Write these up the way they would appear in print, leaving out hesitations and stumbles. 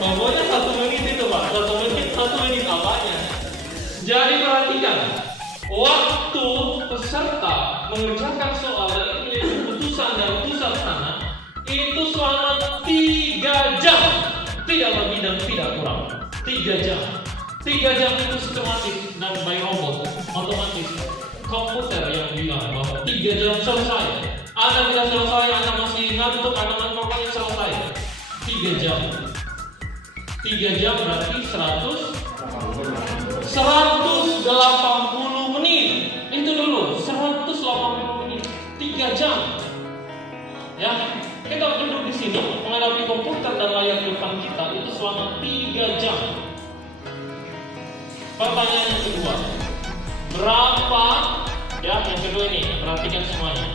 Pokoknya 1 menit itu Pak, 1 menit apanya? Jadi perhatikan, waktu peserta mengerjakan soal dan itu menjadi keputusan dan putusan sana itu selama 3 jam, tidak lebih dan tidak kurang. 3 jam. 3 jam itu sistematis dan by robot, otomatis. Komputer yang bilang bahwa 3 jam selesai. Anda tidak selesai, Anda masih ngantuk, Anda pokoknya selesai. 3 jam. 3 jam berarti 180 menit. Itu dulu, 180 menit. 3 jam. Ya, kita duduk di sini menghadapi komputer dan layar depan kita itu selama 3 jam. Pertanyaan yang kedua, berapa? Ya, yang kedua ini, perhatikan semuanya.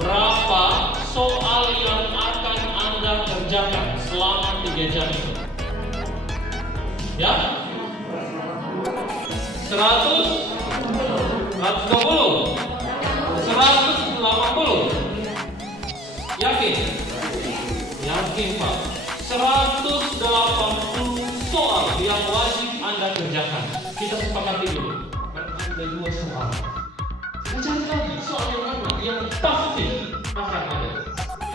Berapa soal yang akan Anda kerjakan selama 3 jam itu? Ya? 100, 120, 180. Yakin? Yakin Pak. 180 soal yang wajib Anda kerjakan. Kita sepakati dulu. Ada 2 soal. Kita cari lagi soal yang mana yang pasti akan ada.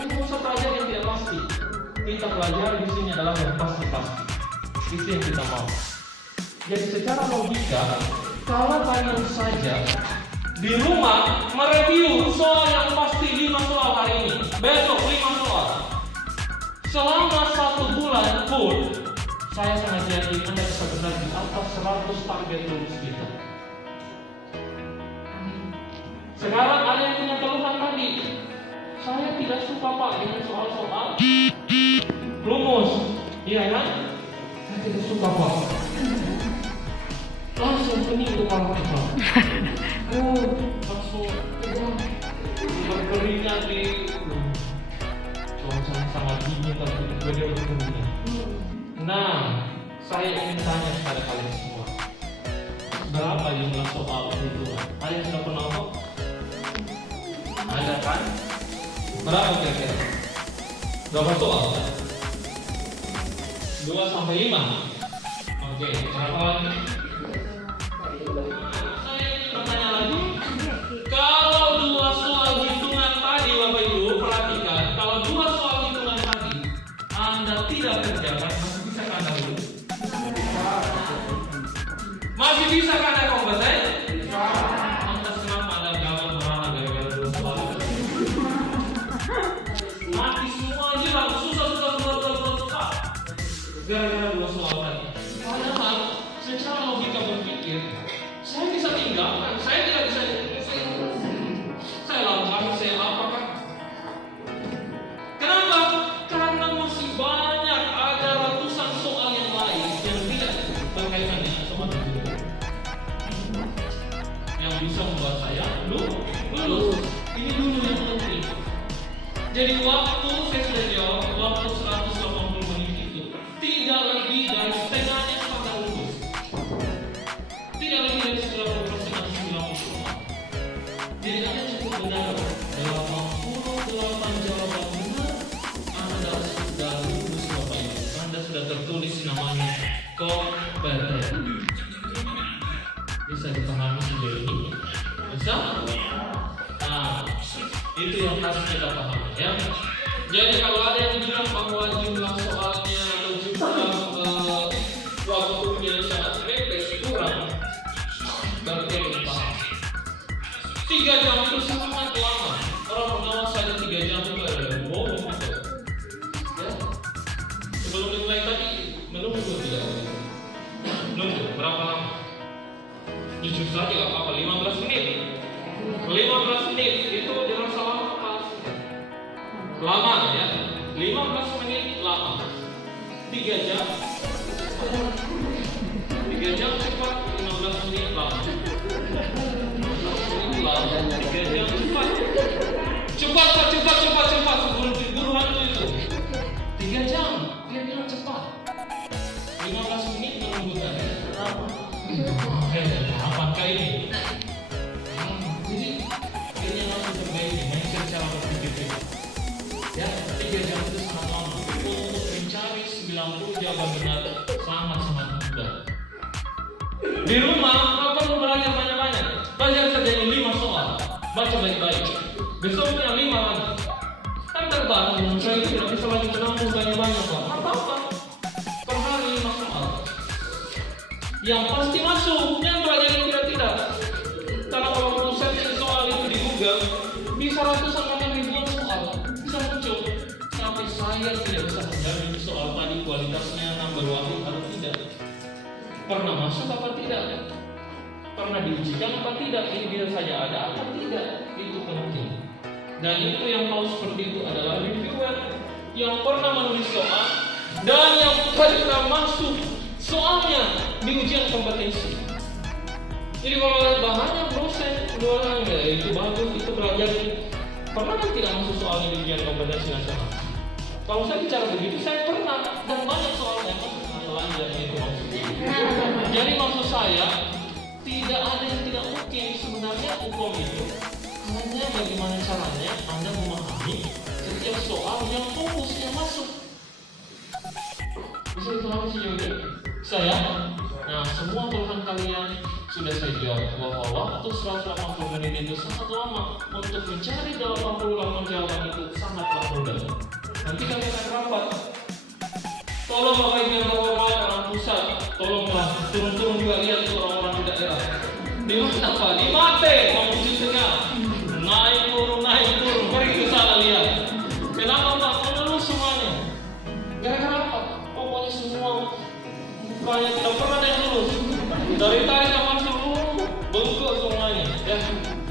Ini usah pelajar yang tidak pasti. Kita pelajari di sini adalah yang pasti-pasti. Itu yang kita mau. Jadi secara logika, kalau kalian saja di rumah mereview soal yang pasti 5 soal hari ini, besok 5 soal, selama 1 bulan full, saya sangat yakin Anda bisa benar di atas 100 target lulus kita. Sekarang ada yang punya keluhan tadi, saya tidak suka Pak dengan soal-soal rumus, iya kan? Saya tidak suka Pak. Langsung pening kepala kita. Langsung berkeringat di cuaca sangat dingin tapi beliau berkeringat. Nah, saya ingin tanya kepada kalian semua, berapa jumlah soal itu? Kalian sudah pernah kok? Ada kan? Berapa kira-kira? Berapa soal? 2 sampai 5. Oke, berapa lagi? Saya ingin bertanya lagi. Kalau 2 soal hitungan tadi, Bapak Ibu, perhatikan. Kalau 2 soal hitungan tadi Anda tidak kerjakan, masih bisa Anda lulus? Masih bisa Anda kompeten? Lantas kenapa Anda gagal merana gara-gara 2 soal? Mati semua aja lah, susah. Gara-gara 2 soal tadi. Padahal secara logika berpikir, saya bisa tinggalkan, saya tidak bisa. Saya lakukan, saya apakan? Kenapa? Karena masih banyak ada ratusan soal yang lain yang tidak berkaitan dengan soal itu, yang bisa membuat saya lulus. Ini dulu yang penting. Jadi waktu saya sudah jawab, waktu 180 menit itu tidak lebih dari setengahnya sampai lulus. Tidak lebih dari 90% atau 90%. Jadi Anda cukup benar 88 jawaban benar, Anda sudah lulus Bapak Ibu. Anda sudah tertulis namanya kompeten. Bisa dipahami sejauh ini? Bisa? Nah, itu yang harus kita pahami ya. Jadi kalau ada yang bilang bahwa jumlah soalnya atau jumlah waktunya sangat mepet kurang, berarti belum paham. 3 jam itu sangat lama. Orang pengawas saja 3 jam itu ada bohong atau ya. Sebelum dimulai tadi menunggu tidak? Nunggu berapa lama? Jujur saja nggak apa-apa, 15 menit. 15 menit itu dirasa lama kan? Lama ya. 15 menit lama. 3 jam. 3 jam cepat, 15 menit lama. 3 jam cepat. Cepat. Sebelum guruan itu 3 jam. Dia bilang cepat. 15 menit menunggu tadi. Apakah ini? Jadi ini langsung terbaik mindset cara berpikir kita. Ya, 3 Baca baik-baik. Besoknya 5 lagi. Kan terbangun, saya itu tidak bisa lagi menampung banyak-banyak Pak. Apa-apa. Per hari 5 soal. Yang pasti masuk, yang pelajari tidak. Karena kalau persepsi soal itu di Google, bisa ratusan bahkan ribuan soal. Bisa muncul. Tapi saya tidak bisa menjamin soal tadi kualitasnya number 1 atau tidak. Pernah masuk apa tidak? Pernah diujikan apa tidak? Ini dia saja ada apa tidak? Itu penting. Dan itu yang tahu seperti itu adalah reviewer yang pernah menulis soal dan yang pernah masuk soalnya di ujian kompetensi. Jadi kalau lihat bahannya dosen doang ya itu bagus, itu belajar. Pernah kan tidak masuk soalnya di ujian kompetensi nasional? Kalau saya bicara begitu, saya pernah dan banyak soal yang masuk lanjutnya itu maksudnya. Jadi maksud saya tidak ada yang tidak mungkin sebenarnya hukum itu hanya bagaimana caranya Anda memahami setiap soal yang fokusnya masuk. Bisa dipahami sejauh ini? Saya? Nah, semua keluhan kalian sudah saya jawab bahwa waktu 180 menit itu sangat lama. Untuk mencari 88 jawaban itu sangatlah mudah. Nanti kalian akan rapat. Tolong Bapak Ibu yang terhormat orang pusat, tolonglah turun-turun juga lihat orang-orang di daerah. Di mana Pak? Di Mate, Mamuju Tengah. Naik turun, pergi ke sana lihat. Kenapa Pak? Menurut semuanya. Gara-gara apa? Pokoknya semua banyak tidak pernah ada yang lulus. Dari tadi sama seluruh bengkok semuanya. Ya,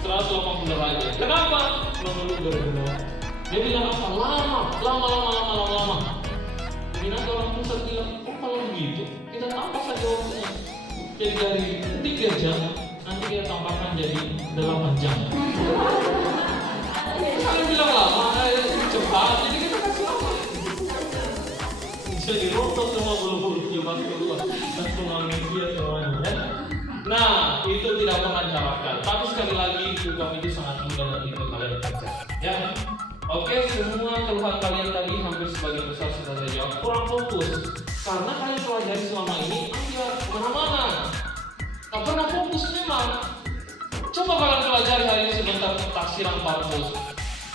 180 derajat. Kenapa? Mengeluh gara-gara. Dia bilang apa? Lama. Jadi nanti orang pusat bilang, kalau begitu kita tambah saja waktunya. Jadi dari 3 jam nanti dia tambahkan jadi 8 jam. Kalau bilang lama, cepat, jadi kita kasih lama. Jadi rontok semua bulu-bulunya masuk keluar, langsung amnesia semuanya. Ya? Nah, itu tidak pernah diharapkan. Tapi sekali lagi, program itu sangat mudah dan itu kalian kerja. Ya. Oke, semua keluhan kalian tadi hampir sebagian besar sudah saya jawab. Kurang fokus karena kalian pelajari selama ini ambil kemana-mana. Tak pernah fokus memang. Coba kalian pelajari hari ini sebentar taksiran parpos.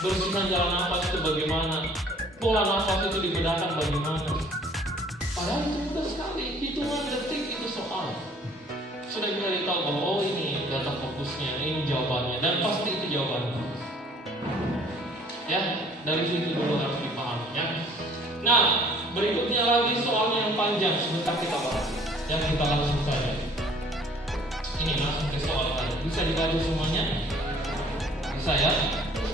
Bersihkan jalan nafas itu bagaimana? Pola nafas itu dibedakan bagaimana? Padahal itu mudah sekali. Hitungan detik itu soal. Sudah kita tahu bahwa oh ini data fokusnya, ini jawabannya, dan pasti itu jawabannya. Ya, dari situ dulu harus dipahami ya. Nah, berikutnya lagi soalnya yang panjang sebentar kita bahas. Yang kita langsung saja. Ini langsung ke soal tadi. Bisa dibaca semuanya? Bisa ya?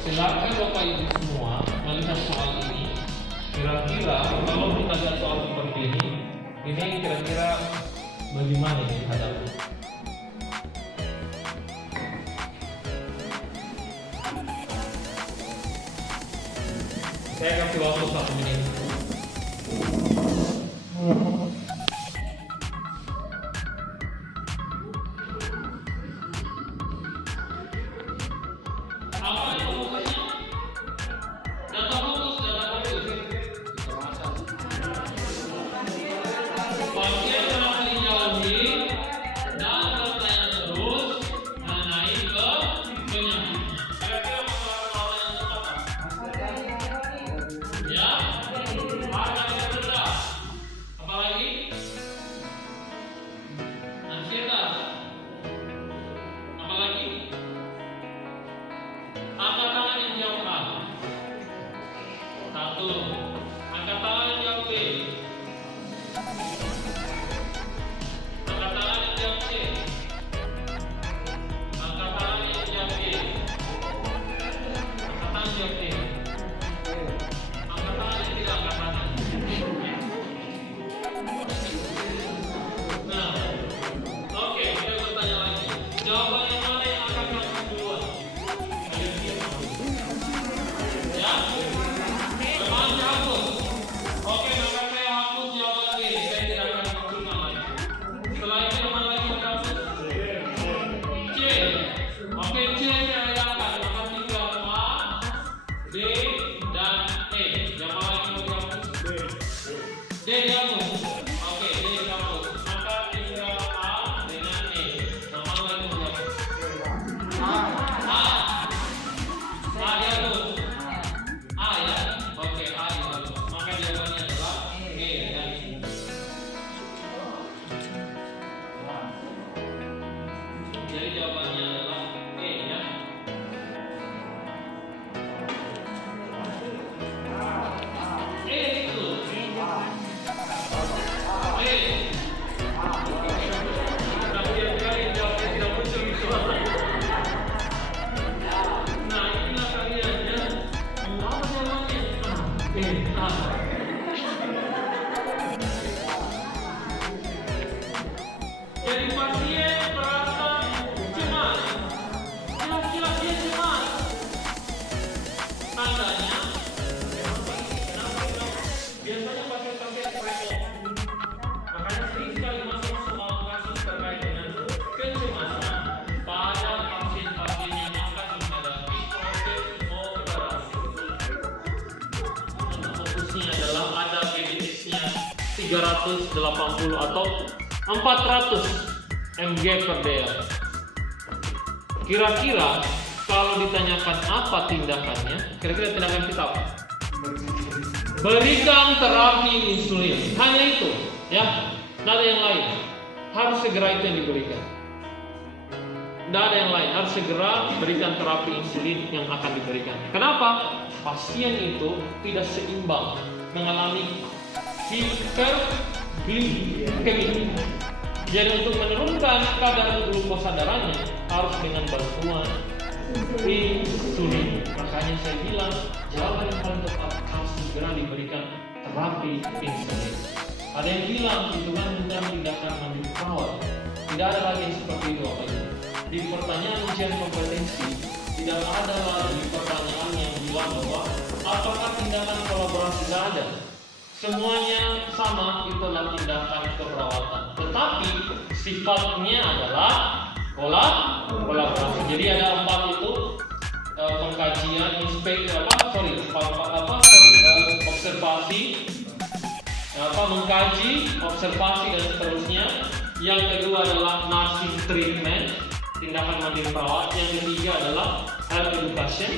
Silakan Bapak Ibu semua melihat soal ini. Kira-kira kalau kita lihat soal seperti ini kira-kira bagaimana dihadapi? Saya kasih waktu 1 menit. Apa yang fokusnya? Data fokus. Pasien telah dijauhi dan bertanya terus mengenai ke penyakit. Kira-kira masalah yang tepat. Ya, harga yang rendah. Apalagi? Ansietas. Apalagi? Angkat tangan yang jawab A. 1. Angkat tangan yang jawab B. Angkat tangan yang jawab C. Angkat tangan yang jawab D. Angkat tangan yang jawab E. Angkat tangan yang tidak angkat tangan. Nah, oke, saya bertanya lagi. Jawaban yang mana yang akan kamu duluan? Kalian siap? Ya? Memang hapus. Oke, maka saya hapus jawaban B. Saya tidak akan munculkan lagi. Setelah itu yang mana lagi yang hapus? C. Oke, C saya hilangkan. Maka tinggal A, D, dan E. Yang mana lagi mau dihapus? D dihapus. Oke, D dihapus. Maka tinggal A dengan E. Yang mana lagi mau dihapus? A. 380 atau 400 mg per dl. Kira-kira kalau ditanyakan apa tindakannya, kira-kira tindakan kita apa? Berikan terapi insulin. Hanya itu, ya. Tidak ada yang lain. Harus segera itu yang diberikan. Tidak ada yang lain. Harus segera berikan terapi insulin yang akan diberikan. Kenapa? Pasien itu tidak seimbang, mengalami hiperglikemia. Jadi untuk menurunkan kadar glukosa darahnya harus dengan bantuan insulin. Makanya saya bilang jawaban yang paling tepat harus segera diberikan terapi insulin. Ada yang bilang itu kan tindakan mandiri perawat. Tidak ada lagi yang seperti itu Bapak Ibu. Di pertanyaan ujian kompetensi tidak ada lagi pertanyaan yang bilang bahwa apakah tindakan kolaborasi. Tidak ada. Semuanya sama, itulah tindakan keperawatan. Tetapi sifatnya adalah kolaborasi. Jadi ada 4 itu pengkajian, observasi, mengkaji, observasi dan seterusnya. Yang kedua adalah nursing treatment, tindakan mandiri perawat. Yang ketiga adalah health education,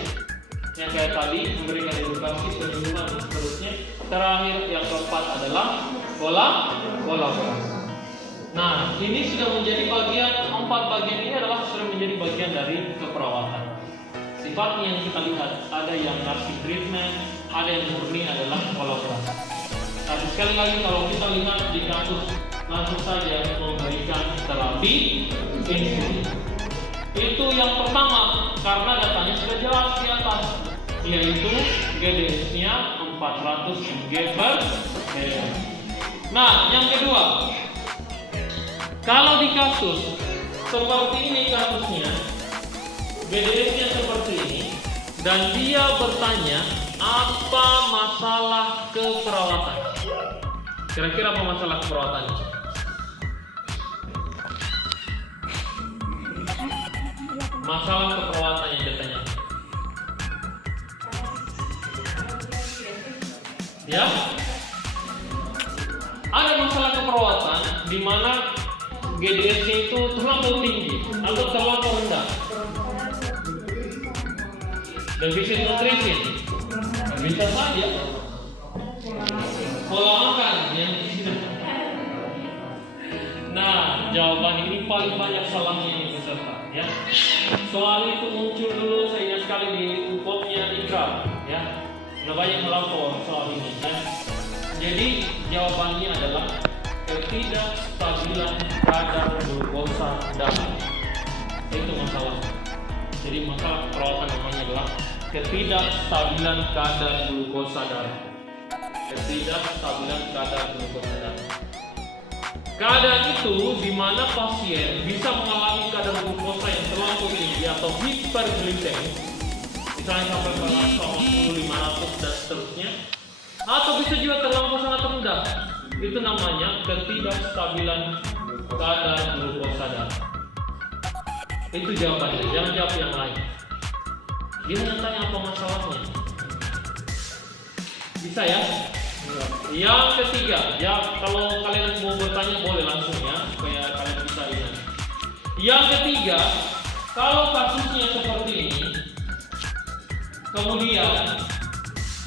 yang kayak tadi memberikan edukasi, penyuluhan dan seterusnya. Terakhir yang keempat adalah kolaborasi. Nah, ini sudah menjadi bagian, 4 bagian ini adalah sudah menjadi bagian dari keperawatan. Sifatnya yang kita lihat, ada yang nursing treatment, ada yang murni adalah kolaborasi. Tapi sekali lagi kalau kita lihat di kasus langsung saja memberikan terapi insulin. Itu yang pertama karena datanya sudah jelas di atas, yaitu GDS-nya 400 mg per dl. Nah, yang kedua, kalau di kasus seperti ini kasusnya, GDS-nya seperti ini, dan dia bertanya apa masalah keperawatan. Kira-kira apa masalah keperawatannya? Masalah keperawatan yang ditanya. Ya, ada masalah keperawatan di mana GDS-nya itu terlalu tinggi atau terlalu rendah. Defisit nutrisi, bisa saja pola makan yang Nah, jawaban ini paling banyak salahnya yang peserta. Ya, soal itu muncul dulu saya ingat sekali di UPOP-nya Ikra. Ya, sudah banyak melapor soal ini. Ya. Jadi jawabannya adalah ketidakstabilan kadar glukosa darah. Itu masalah. Jadi masalah perawatan namanya adalah ketidakstabilan kadar glukosa darah. Ketidakstabilan kadar glukosa darah. Keadaan itu di mana pasien bisa mengalami kadar glukosa yang terlalu tinggi atau hiperglikemia, misalnya sampai pada 500 dan seterusnya, atau bisa juga terlampau sangat rendah. Itu namanya ketidakstabilan kadar glukosa darah. Itu jawabannya, jangan jawab yang lain. Dia hanya tanya apa masalahnya. Bisa ya? Yang ketiga, ya kalau kalian mau bertanya boleh langsung ya, supaya kalian bisa ingat. Yang ketiga, kalau kasusnya seperti ini, kemudian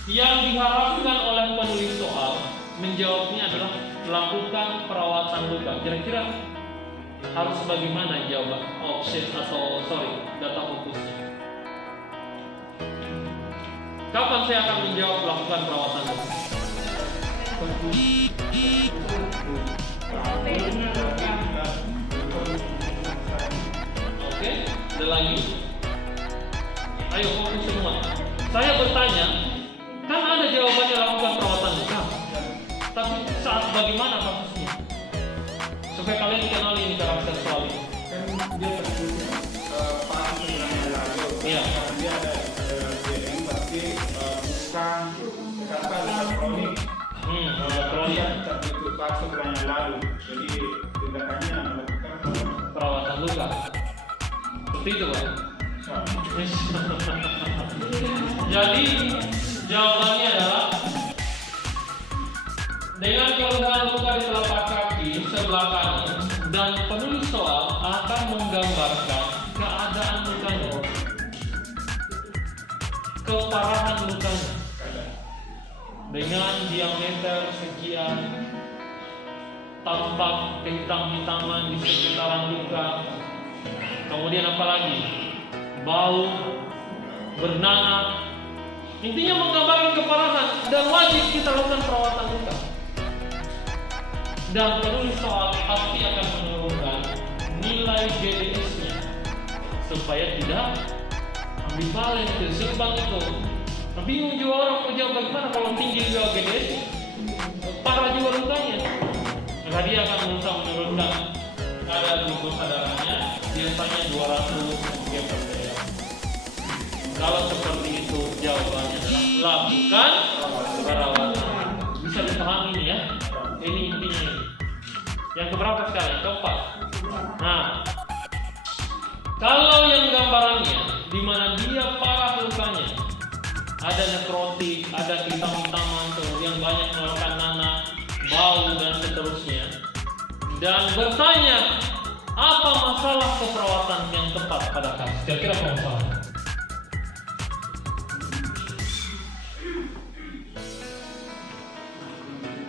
yang diharapkan oleh penulis soal menjawabnya adalah melakukan perawatan luka. Kira-kira harus bagaimana jawaban data fokusnya? Kapan saya akan menjawab melakukan perawatan luka? Oke, ada lagi? Ayo fokus semua. Saya bertanya, kan ada jawabannya lakukan perawatan luka. Tapi saat bagaimana kasusnya? Supaya kalian kenal ini karakter soal ini. Kan dia tersebut pas sebenarnya lalu. Iya. Dia ada DM berarti bukan kata kronik. Kronik terbentuk pas sebenarnya lalu. Jadi tindakannya melakukan Perawatan luka. Seperti itu, Pak. Jadi jawabannya adalah dengan keluhan luka di telapak kaki sebelah kanan, dan penulis soal akan menggambarkan keadaan lukanya, keparahan lukanya, dengan diameter sekian, tampak kehitam-hitaman di sekitaran luka, kemudian apa lagi? Bau, bernanah. Intinya menggambarkan keparahan dan wajib kita lakukan perawatan luka. Dan penulis soal pasti akan menurunkan nilai GDS-nya supaya tidak ambivalen, seimbang itu. Bingung juga orang mau jawab bagaimana kalau tinggi juga GDS, parah juga lukanya. Maka dia akan berusaha menurunkan kadar glukosa darahnya, biasanya 200 mg/dl. Kalau seperti itu jawabannya adalah lakukan perawatan. Bisa dipahami ini ya? Ini intinya. Yang keberapa sekarang? Keempat. Nah, kalau yang gambarannya di mana dia parah lukanya, ada nekrotik, ada hitam-hitaman, kemudian banyak mengeluarkan nanah, bau dan seterusnya, dan bertanya apa masalah keperawatan yang tepat pada kasus? Kira-kira apa masalahnya?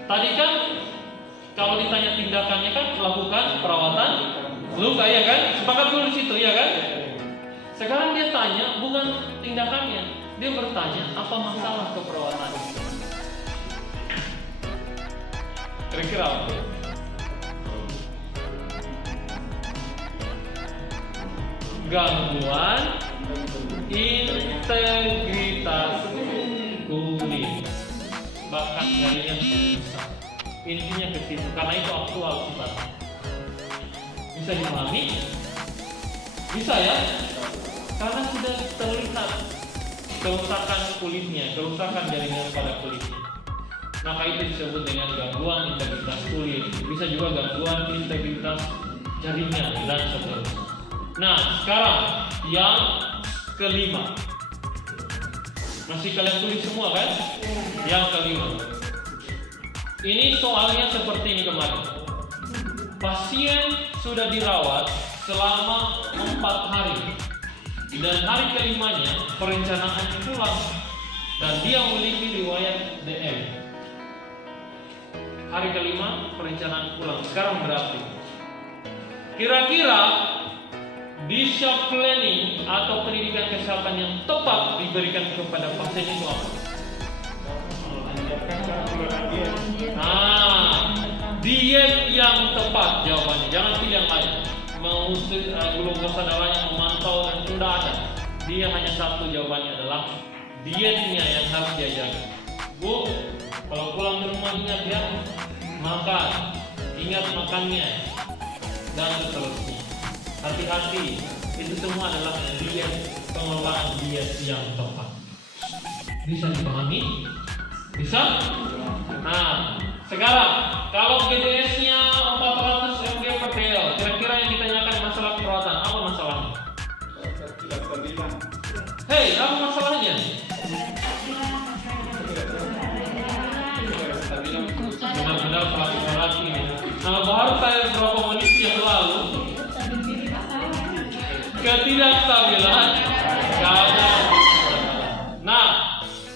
Tadi kan kalau ditanya tindakannya kan lakukan perawatan luka, ya kan? Sepakat dulu di situ, ya kan? Sekarang dia tanya bukan tindakannya, dia bertanya apa masalah keperawatan. Kira-kira apa? Gangguan integritas kulit, bahkan jaringan susah. Intinya ke situ, karena itu aktual sifatnya. Bisa dipahami? Bisa ya? Karena sudah terlihat kerusakan kulitnya, kerusakan jaringan pada kulitnya. Maka itu disebut dengan gangguan integritas kulit. Bisa juga gangguan integritas jaringan dan seterusnya. Nah, sekarang yang kelima. Masih kalian tulis semua kan? Yang kelima. Ini soalnya seperti ini kemarin. Pasien sudah dirawat selama 4 hari. Dan hari kelimanya perencanaan pulang. Dan dia memiliki riwayat DM. Hari kelima perencanaan pulang. Sekarang berarti kira-kira discharge planning atau pendidikan kesehatan yang tepat diberikan kepada pasien itu apa? Nah, diet yang tepat jawabannya. Jangan pilih yang lain. Mengusir glukosa darahnya, memantau dan tidak ada. Dia hanya satu jawabannya adalah dietnya yang harus diajarkan. Bu, kalau pulang ke rumah ingat ya, makan, ingat makannya dan seterusnya. Hati-hati, itu semua adalah diet, pengelolaan diet yang tepat. Bisa dipahami? Bisa? Nah, sekarang kalau GDS-nya 400 mg/dl, kira-kira yang ditanyakan masalah perawatan, apa masalahnya? Tidak stabilan. Hei, apa masalahnya? Benar-benar perhati-perhati. Nah, baru saya beberapa menit yang lalu ketidakstabilan kadar. Nah,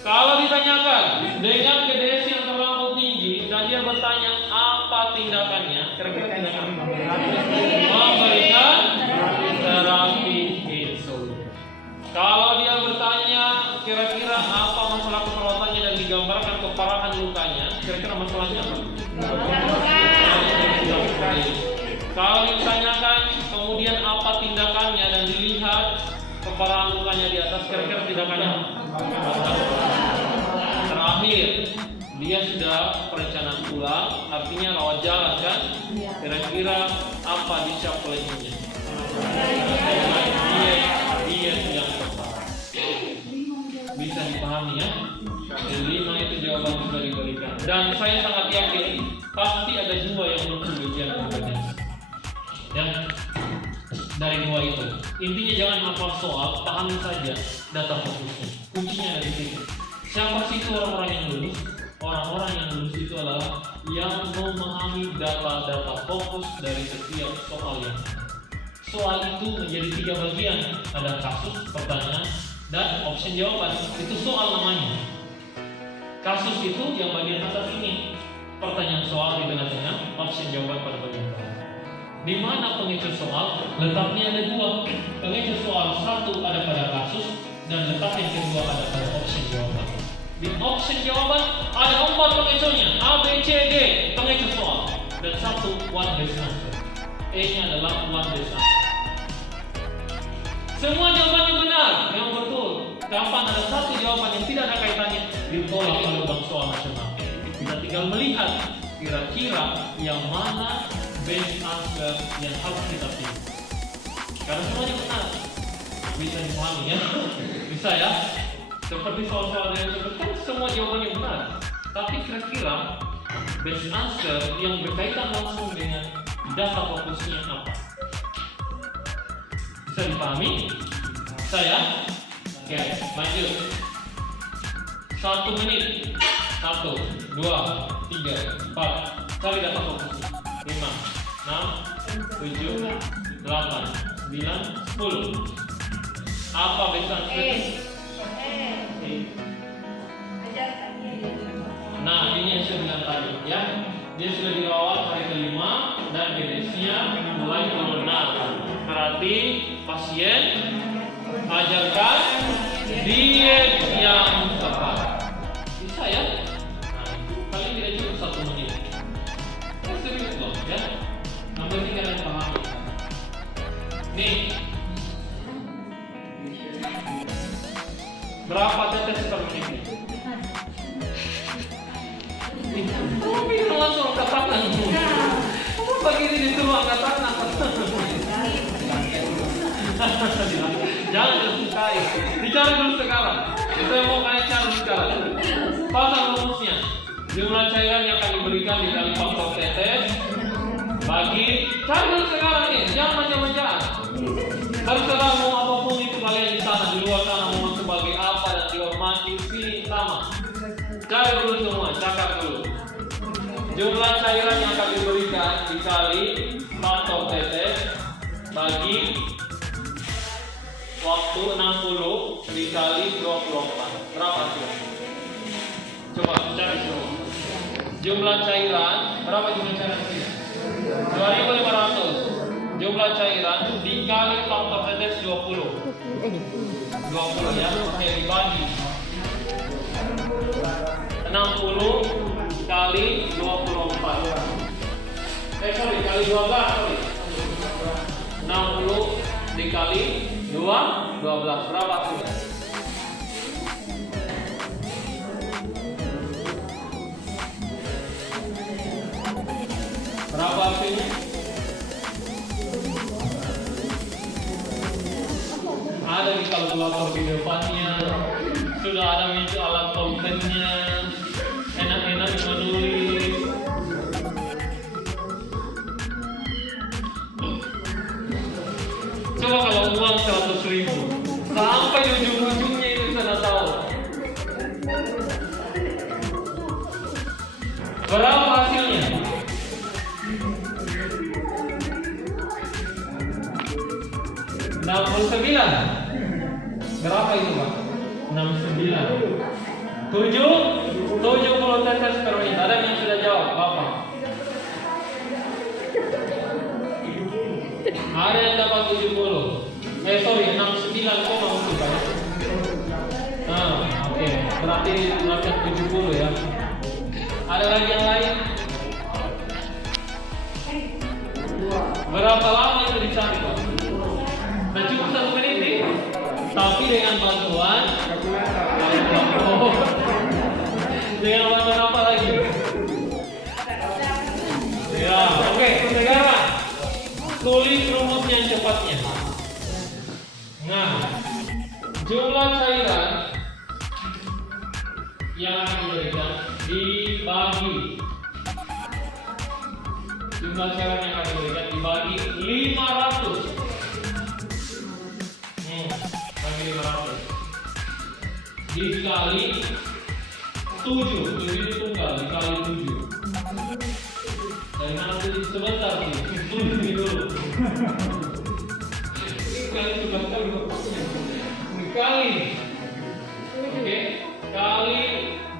kalau ditanyakan dengan GDS yang terlalu tinggi dan dia bertanya apa tindakannya, kira-kira tindakannya memberikan terapi insulin. Kalau dia bertanya kira-kira apa masalah keperawatannya dan digambarkan keparahan lukanya, kira-kira masalahnya apa? Kalau ditanyakan kemudian apa tindakannya dan dilihat keparahan lukanya di atas, kira-kira tindakannya terakhir dia sudah perencanaan pulang, artinya rawat jalan kan? Kira-kira apa discharge planningnya? Diet yang tepat. Bisa dipahami ya? Kelima itu jawaban sudah diberikan. Dan saya sangat yakin pasti ada 2 yang muncul ujian kompetensi. Ya, dari 2 itu. Intinya jangan hafal soal, pahami saja data fokusnya. Kuncinya ada di situ. Siapa sih itu orang-orang yang lulus? orang-orang yang lulus itu adalah yang memahami data-data fokus dari setiap soal yang ada. Soal itu menjadi 3 bagian, ada kasus, pertanyaan, dan option jawaban. Itu soal namanya. Kasus itu yang bagian atas ini, pertanyaan soal di tengah-tengah, option jawaban pada bagian bawah. Di mana pengecer soal? Letaknya ada 2. Pengecer soal 1 ada pada kasus, dan letak yang kedua ada pada option jawaban. Di option jawaban ada 4 pengecernya, A, B, C, D, pengecer soal, dan 1 one base answer. E-nya adalah one base answer. Semua jawabannya benar, yang betul. Kapan ada 1 jawaban yang tidak ada kaitannya, ditolak oleh bank soal nasional. Kita tinggal melihat kira-kira yang mana base answer yang harus kita pilih. Karena semuanya benar, bisa dipahami ya, bisa ya. Seperti soal-soal yang sebutkan, semua jawabannya benar. Tapi kira-kira base answer yang berkaitan langsung dengan data fokusnya apa? Bisa dipahami? Saya? Oke, lanjut. 1 menit. 1, 2, 3, 4. Cari data fokusnya. 5, 6, 7, 8, 9, 10. Apa base answer? Nah, ini yang saya bilang tadi ya. Dia sudah dirawat hari ke-5 dan BDS-nya mulai benar. Berarti pasien ajarkan diet yang tepat. Bisa ya? Nah, paling tidak cukup 1 menit. Serius loh ya. Yang penting kalian pahami. Nih, berapa tetes per menit? Kamu pikir langsung katakan. Kamu pagi ini disuruh angkatan apa? Jangan tersukai. Dicari dulu sekarang. Saya mau kalian cari sekarang. Pasang rumusnya. Jumlah cairan yang akan diberikan dikali faktor tetes bagi. Cari dulu sekarang nih. Jangan macam-macam. Terserah mau apapun itu kalian di sana, di luar sana mau sebagai apa dan dihormati, pilih sama. Cari dulu semua, catat dulu. Jumlah cairan yang akan diberikan dikali faktor tetes bagi waktu 60 dikali 24. Berapa sih? Coba cari semua. Jumlah cairan, berapa jumlah cairan ini? 2.500. Jumlah cairan dikali faktor tetes 20. 20 ya, oke, dibagi 60 kali 24. Kali 12, sorry. 60 dikali 12. Berapa sih? Berapa hasilnya? Ada di kalkulator di depannya, sudah ada alat komputernya, enak-enak menulis. Coba kalau uang 100.000 sampai di ujung-ujungnya itu sudah tahu berapa hasilnya. Berapa itu Pak? 69. 70 tetes per menit. Ada yang sudah jawab Bapak? Ada yang dapat 70. 69 kok masuk Pak? Oke. Berarti dapat 70 ya. Ada lagi yang lain? Berapa lama itu dicari Pak? Nah, cukup 1 menit nih. Tapi dengan bantuan dengan bantuan apa lagi? Ya, oke. Sekarang tulis rumus yang cepatnya. Nah, jumlah cairan yang akan diberikan dibagi. Jumlah cairan yang akan diberikan dibagi 500. Bagi 500 dikali 7 itu tunggal dikali 7. Dari mana 7? Sebentar sih. 7 dulu. Kali sebentar dulu. Dikali. Oke, kali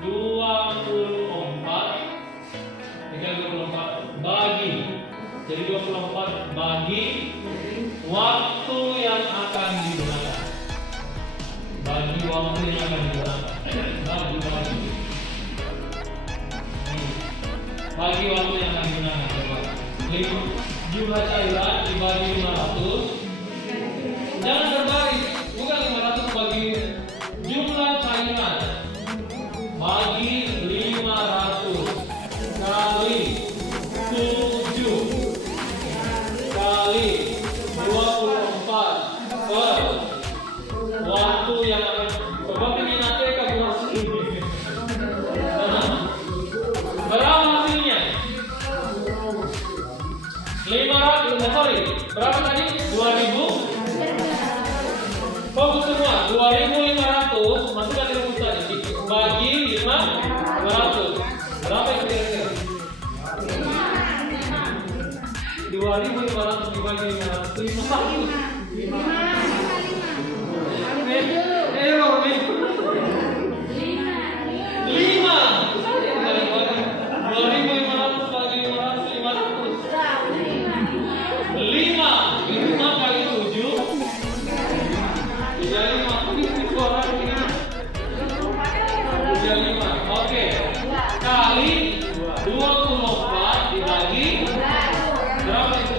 24 dikali 24 bagi. Jadi 24 bagi waktu yang akan digunakan. Bagi waktu yang akan digunakan. Bagi waktu yang akan digunakan. Coba. Jumlah cairan dibagi 500. Jangan terbalik. Bukan 500 bagi jumlah cairan bagi 500 kali 7 kali 24 per waktu yang akan coba bikin nanti kalkulasi. Berapa hasilnya? 500, sorry, berapa tadi? 2000. Fokus semua, 2500 masukkan di rumus tadi bagi 500. Berapa itu kira-kira? 2500 dibagi 500. 24 dibagi berapa itu?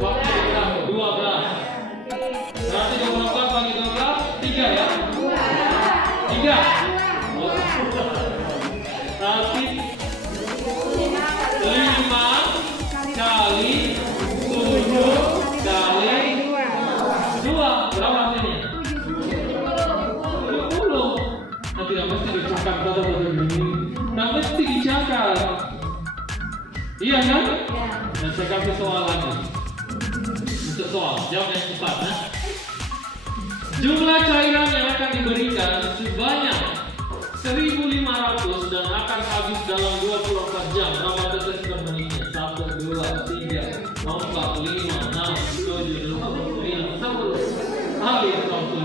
Waktu berapa? 12. Berarti 24 bagi 12 3 ya? 3. Berarti 5 kali 7 kali 2 berapa hasilnya? 70. Nah, tidak mesti dicatat data-data begini. Nah, mesti dicatat. Iya kan? Dan saya kasih soal lagi. Untuk soal, jawab yang cepat. Nah. Jumlah cairan yang akan diberikan sebanyak 1.500 dan akan habis dalam 24 jam. Berapa tetes per menitnya? 1, 2, 3, 4, 5, 6, 7, 8, 9, 10. Habis waktu.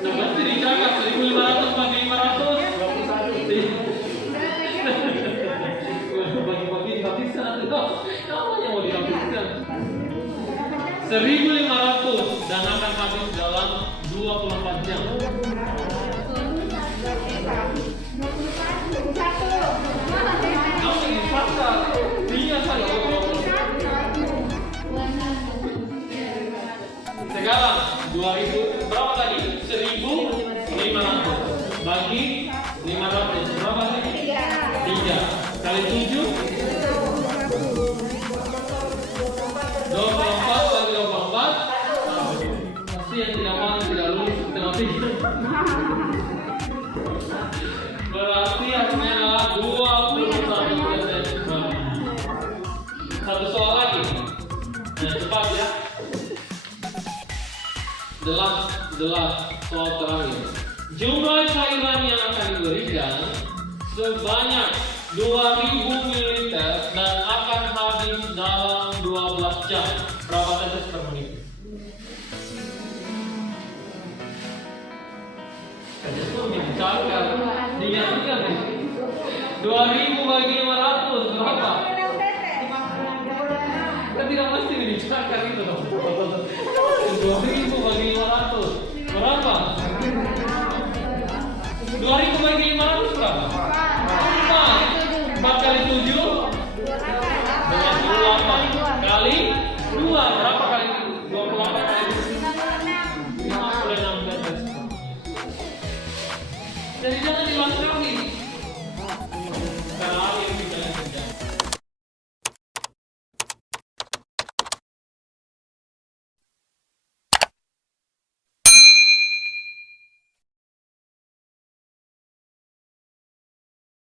Nah, mesti dicatat 1.500 bagi 500. Bagi-bagi habiskan atau apa yang mau dihabiskan? 1.500 dan akan habis dalam 24 jam. Kamu dicatat. Dia saja. Sekarang 2.000 berapa tadi? 1.500 bagi 500 berapa sih? 3 kali 7 24 bagi 24 pasti yang tidak mau tidak lulus matematika. Berarti hasilnya adalah 21%. Satu soal lagi. Nah, cepat ya. The last soal terakhir. Jumlah cairan yang akan diberikan sebanyak 2.000 ml dan akan habis dalam 12 jam. Berapa tetes per menit? Dicatat. Diingat-ingat nih. 2.000 bagi 500 berapa? Kan tidak mesti dicatat itu dong. 2.000 bagi 500 berapa? 2.000 bagi 500 berapa? 4 kali 7 28 kali 2 berapa kali 28 kali 56 tetes. Jadi jangan dilakukan